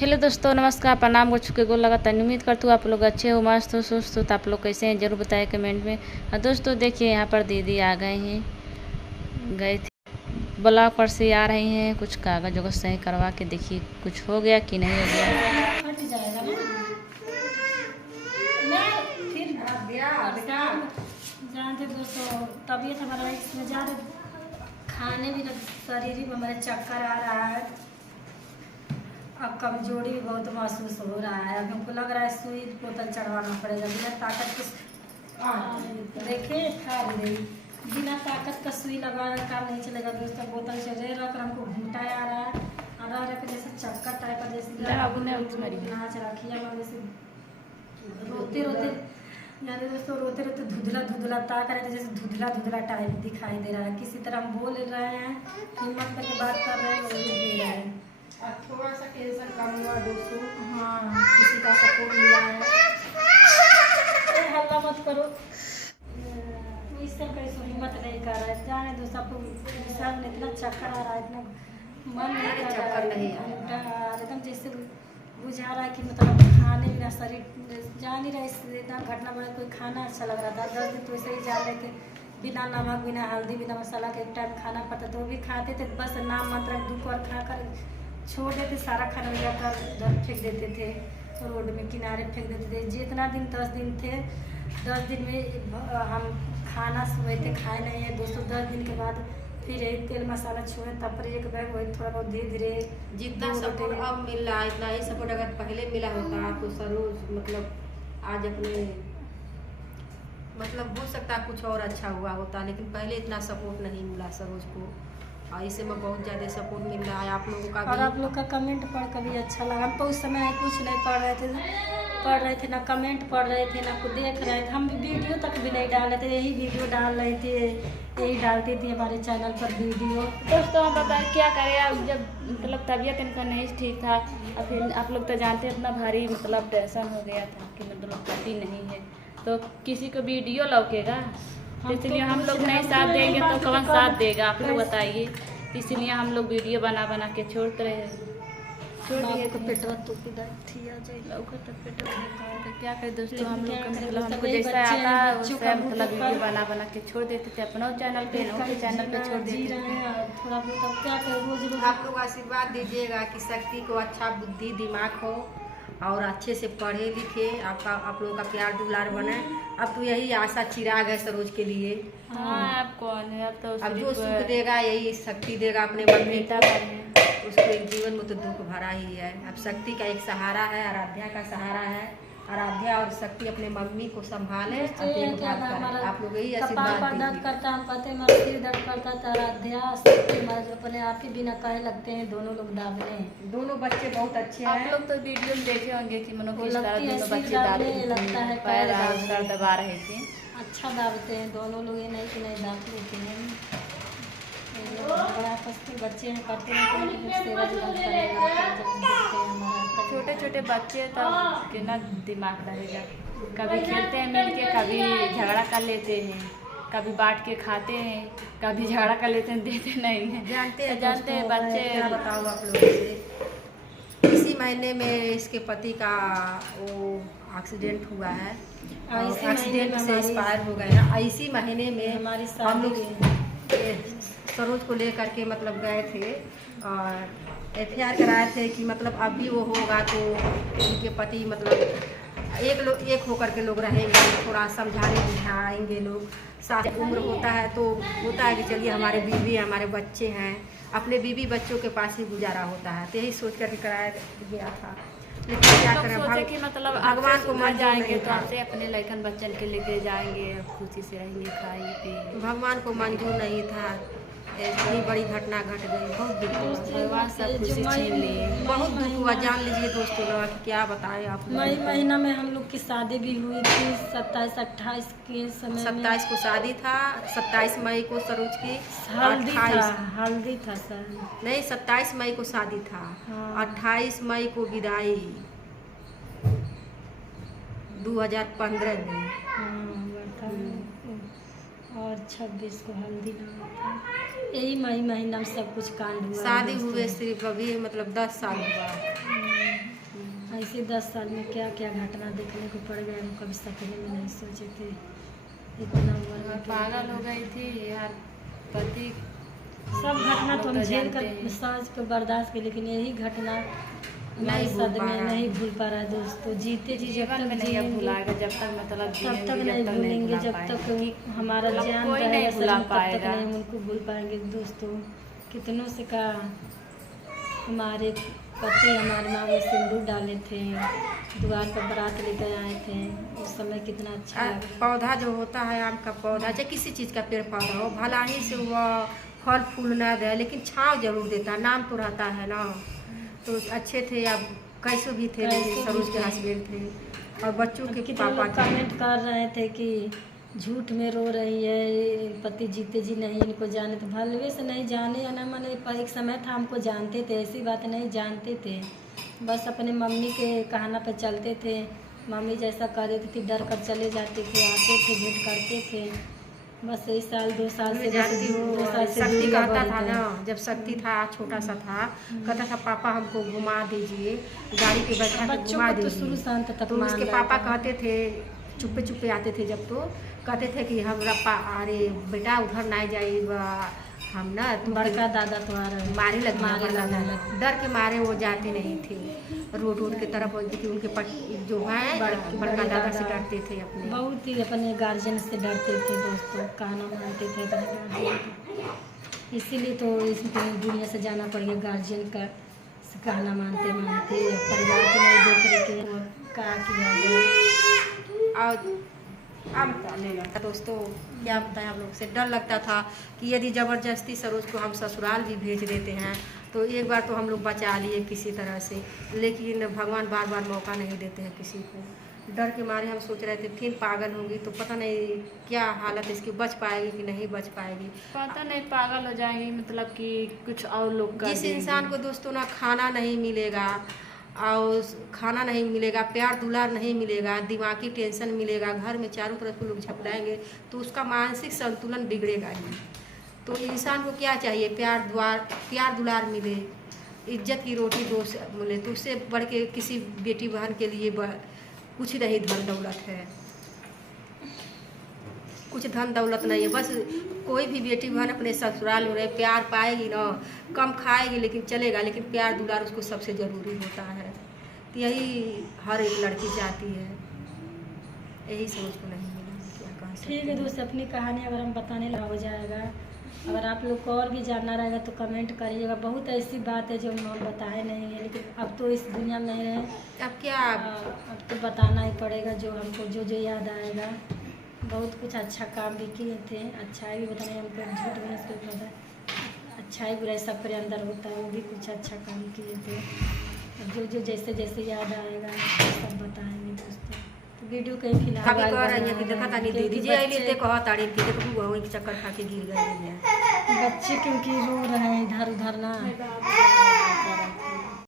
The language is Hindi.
हेलो दोस्तों, नमस्कार, प्रणाम। हो चुके गोल लगातार उम्मीद करती हूँ आप लोग अच्छे हो, मस्त हो, स्वस्थ हो। तो आप लोग कैसे हैं ज़रूर बताएं कमेंट में। और दोस्तों देखिए, यहाँ पर दीदी आ गए हैं, गए थे ब्लॉक पर से आ रही हैं। कुछ कागज वगैरह सही करवा के देखिए कुछ हो गया कि नहीं हो गया। फट जाएगा ना फिर जानते दोस्तों, तबीयत हमारा इसमें ज़्यादा खाने भी शरीर ही हमारे चक्कर आ रहा है। अब कमजोरी भी बहुत महसूस हो रहा है। अब हमको लग रहा है सुई बोतल चढ़वाना पड़ेगा। बिना ताकत के देखिए खा रही, बिना ताकत का सुई लगाना काम नहीं चलेगा दोस्तों। बोतल से रह रख हमको घूमटा आ रहा है, रह रख जैसे चक्कर टाइप का, जैसे नाच रखिए जैसे रोते रोते यानी दोस्तों, रोते रोते धुंधला धुंधला ताक रहे थे, जैसे धुंधला धुंधला टाइप दिखाई दे रहा है। किसी तरह हम बोल रहे हैं, हिम्मत करके बात कर रहे हैं, वही दे रहे हैं। थोड़ा सा टेंशन कम हुआ दोस्तों। हाँ, किसी का सपोर्ट मिला है। हल्ला मत करो, इससे कैसे हिम्मत नहीं कर रहा है। जाने दो, सबको सब इतना चक्कर आ रहा है, इतना मन नहीं कर रहा है, एकदम जैसे बुझा रहा है कि मतलब खाने बिना शरीर जा नहीं रहा। इतना घटना बढ़ा, कोई खाना अच्छा लग रहा था 10 दिन तो ऐसे ही जा रहे थे, बिना नमक, बिना हल्दी, बिना मसाला के एक टाइम खाना पड़ता तो वो भी खाते थे। बस नाम मात्र दुख और खा कर छोड़ देते, सारा खाना ले जाकर उधर फेंक देते थे, रोड में किनारे फेंक देते थे। जितना दिन 10 दिन थे, 10 दिन में हम खाना सुबह थे, खाए नहीं है दोस्तों। 10 दिन के बाद फिर यही तेल मसाला छोड़े, तब पर एक बैग वही थोड़ा बहुत धीरे धीरे जितना सपोर्ट अब मिल रहा है इतना ही सपोर्ट अगर पहले मिला होता तो सरोज मतलब आज अपने मतलब हो सकता है कुछ और अच्छा हुआ होता, लेकिन पहले इतना सपोर्ट नहीं मिला सरोज को। ऐसे में बहुत ज़्यादा सपोर्ट मिल रहा है आप लोगों का और आप लोग का कमेंट पढ़ कर भी अच्छा लगा। हम तो उस समय कुछ नहीं पढ़ रहे थे, ना कमेंट पढ़ रहे थे, ना कुछ देख रहे थे। हम वीडियो तक भी नहीं डाल रहे थे, यही वीडियो डाल रहे थे, यही डालती थी हमारे चैनल पर वीडियो। दोस्तों हम बताएं क्या करें, अब जब मतलब तबीयत इनका नहीं ठीक था, और फिर आप लोग तो जानते हैं इतना भारी मतलब टेंशन हो गया था कि मतलब पति नहीं है तो किसी को वीडियो लौकेगा, इसलिए हम लोग नहीं साथ देंगे तो कौन साथ देगा आप लोग बताइए। इसलिए हम लोग वीडियो बना बना के छोड़ते रहे, छोड़ दिए थे। पेटवा तो थी आ तो क्या करें दोस्तों, हम लोग का मतलब हमको जैसा आता है वैसा मतलब वीडियो बना बना के छोड़ देते थे अपना चैनल पे, उनके चैनल पे छोड़ देते थे। थोड़ा बहुत अब क्या करें, रोज रोज आप लोग आशीर्वाद दीजिएगा कि शक्ति को अच्छा बुद्धि दिमाग हो और अच्छे से पढ़े लिखे, आपका आप लोगों का प्यार दुलार बने। अब तो यही आशा चिराग है सरोज के लिए। हाँ, अब कौन है, अब तो अब जो सुख देगा यही शक्ति देगा अपने मम्मी को, उसको एक जीवन में तो दुख भरा ही है। अब शक्ति का एक सहारा है, आराध्या का सहारा है। आराध्या और शक्ति अपने मम्मी को संभाले और देखभाल करें। आप लोग यही आशीर्वाद दर्द करता, हम कहते हैं हमारा सिर दर्द करता था, आराध्या शक्ति हमारे जो अपने आप ही बिना कहे लगते हैं, दोनों लोग दावने हैं। दोनों बच्चे बहुत अच्छे हैं। आप लोग तो वीडियो में देखे होंगे कि मनो किस तरह दोनों बच्चे लगता है पैर सर दबा रहे थे। अच्छा दावते हैं दोनों लोग, ये नहीं कि नहीं दाव लेते हैं। आपस के बच्चे हैं, करते छोटे छोटे बच्चे तो कितना दिमाग रहेगा, कभी खेलते हैं मिलके, कभी झगड़ा कर लेते हैं, कभी बांट के खाते हैं, कभी झगड़ा कर लेते हैं, देते नहीं हैं। जानते हैं बच्चे। क्या बताऊँ आप लोगों से, इसी महीने में इसके पति का वो एक्सीडेंट हुआ है, एक्सीडेंट से एक्सपायर हो गए हैं। इसी महीने में हमारी हम लोग सरोज को लेकर के मतलब गए थे और एफआईआर कराए थे कि मतलब अभी वो होगा तो उनके पति मतलब एक होकर के लोग रहेंगे, थोड़ा समझाने बुझाएंगे लोग। साथ उम्र होता है तो होता है कि चलिए हमारे बीवी हमारे बच्चे हैं, अपने बीवी बच्चों के पास ही गुजारा होता है, तो यही सोच करके कराया गया था। लेकिन क्या करें, कि मतलब भगवान को मर जाएंगे तो आपसे अपने लड़कन बच्चन के लेके जाएंगे, खुशी से रहेंगे, खाएंगे। भगवान को मंजूर नहीं था, इतनी बड़ी घटना घट गई, बहुत दुख हुआ। भगवान सब खुशी छीन लिए, बहुत दुख हुआ। जान लीजिए दोस्तों लोग क्या बताएं आप लोग। मई महीना में हम लोग की शादी भी हुई थी, 27-28 के समय 27 को शादी था, 27 मई को सरोज की हल्दी था सर, नहीं 27 मई को शादी था, 28 मई को विदाई 2015 में, और 26 को हल्दी था। यही मई महीना में सब कुछ कांड हुआ। शादी हुए सिर्फ अभी मतलब 10 साल हुआ। इसी 10 साल में क्या क्या घटना देखने को पड़ गया, हम कभी सपने में नहीं सोचे थे इतना उम्र मैं में पागल हो गई थी यार, पति सब घटना तो हम तो झेल जानते कर हैं। सहज को बर्दाश्त के, लेकिन यही घटना हमारे नहीं भूल पा सदमे रहा है। नहीं भूल पा रहा है दोस्तों। जीते जी जब जीवन में तक नहीं अब जिएंगे भुलाएगा, जब तक मतलब तब जिएंगे, तक जब नहीं तक भूलेंगे, भुला जब पाएंगे। तक हमारा मतलब जान कोई रहेगा नहीं भुला शरीर, तब तक पाएगा। नहीं हम उनको भूल पाएंगे दोस्तों। कितनों से कहा, हमारे पति हमारे माँ में सिंदूर डाले थे, द्वार पर बारात लेकर आए थे, उस समय कितना अच्छा लगा। पौधा जो होता है आम का पौधा, चाहे किसी चीज़ का पेड़ पौधा हो, भला ही से वह फल फूल ना दे लेकिन छाँव जरूर देता है, नाम तो रहता है ना। तो अच्छे थे, अब कैसे भी थे, लेकिन सरोज के हस्बैंड थे और बच्चों के कितने पापा लोग थे। कमेंट कर रहे थे कि झूठ में रो रही है, ये पति जीते जी नहीं इनको जाने, तो भलवे से नहीं जाने या ना माने, पर एक समय था हमको जानते थे, ऐसी बात नहीं जानते थे, बस अपने मम्मी के कहना पे चलते थे। मम्मी जैसा कर देती थी डर कर चले जाते थे, आते थे भेंट करते थे। बस यही साल 2 साल से मैं जानती हूँ, 2 साल से शक्ति दूरियां कहता बढ़ी था गई। ना, जब शक्ति था छोटा सा था, कहता था पापा हमको घुमा दीजिए, गाड़ी पे बैठा के बच्चों घुमा को तो शुरू दीजिए। से अंत तक तो मान उसके रहा पापा था। कहते थे, चुप्पे चुप्पे आते थे जब, तो कहते थे कि हम अरे बेटा उधर ना जाइए, हम ना तुम बड़का दादा तो आ रहे मारे मारे लगे लगे। डर के मारे वो जाते नहीं थे रोड की तरफ, क्योंकि उनके जो है बड़का दादा से डरते थे अपने। बहुत ही अपने गार्जियन से डरते थे दोस्तों, कहना मानते थे अपने गार्जियन को, इसीलिए तो इस दुनिया से जाना पड़ गया। गार्जियन का कहना मानते मानते परिवार को नहीं देख रहे थे, क्या किया गया। और अब नहीं लगता दोस्तों, क्या बताएं, हम लोग से डर लगता था कि यदि ज़बरदस्ती सरोज को हम ससुराल भी भेज देते हैं तो एक बार तो हम लोग बचा लिए किसी तरह से, लेकिन भगवान बार बार मौका नहीं देते हैं किसी को। डर के मारे हम सोच रहे थे फिर पागल होगी तो पता नहीं क्या हालत इसकी, बच पाएगी कि नहीं बच पाएगी। पता नहीं पागल हो जाएंगी, मतलब कि कुछ और लोग कर जिस देंगे। इंसान को दोस्तों ना खाना नहीं मिलेगा और खाना नहीं मिलेगा, प्यार दुलार नहीं मिलेगा, दिमागी टेंशन मिलेगा, घर में चारों तरफ के लोग झपलाएंगे, तो उसका मानसिक संतुलन बिगड़ेगा ही। तो इंसान को क्या चाहिए, प्यार दुलार मिले, इज्जत की रोटी दो मिले, तो उससे बढ़ के किसी बेटी बहन के लिए कुछ नहीं धन दौलत है, कुछ धन दौलत नहीं है। बस कोई भी बेटी बहन अपने ससुराल में रहे, प्यार पाएगी ना, कम खाएगी लेकिन चलेगा, लेकिन प्यार दुलार उसको सबसे ज़रूरी होता है। तो यही हर एक लड़की चाहती है, यही सोच को नहीं मिला, क्या कह सकते ठीक है हैं। दोस्त, अपनी कहानी अगर हम बताने लगा हो जाएगा। अगर आप लोग को और भी जानना रहेगा तो कमेंट करिएगा। बहुत ऐसी बात है जो हम बताए नहीं है, लेकिन अब तो इस दुनिया में नहीं रहे, अब क्या अब तो बताना ही पड़ेगा जो हमको जो याद आएगा। बहुत कुछ अच्छा काम भी किए थे, अच्छाई भी बताने, हमको झूठ बोलने से कोई पता, अच्छाई बुराई सब के अंदर होता है, वो भी कुछ अच्छा काम किए थे। अब जो जैसे जैसे याद आएगा सब बताएंगे दोस्तों। तो वीडियो कहीं फिलहाल कभी कह रही है कि देखा तानी दीदी जी आई लेते कहा ताड़ी थी, देखो तू वहीं के चक्कर खा के गिर गई है। बच्चे क्योंकि रो रहे हैं इधर उधर ना।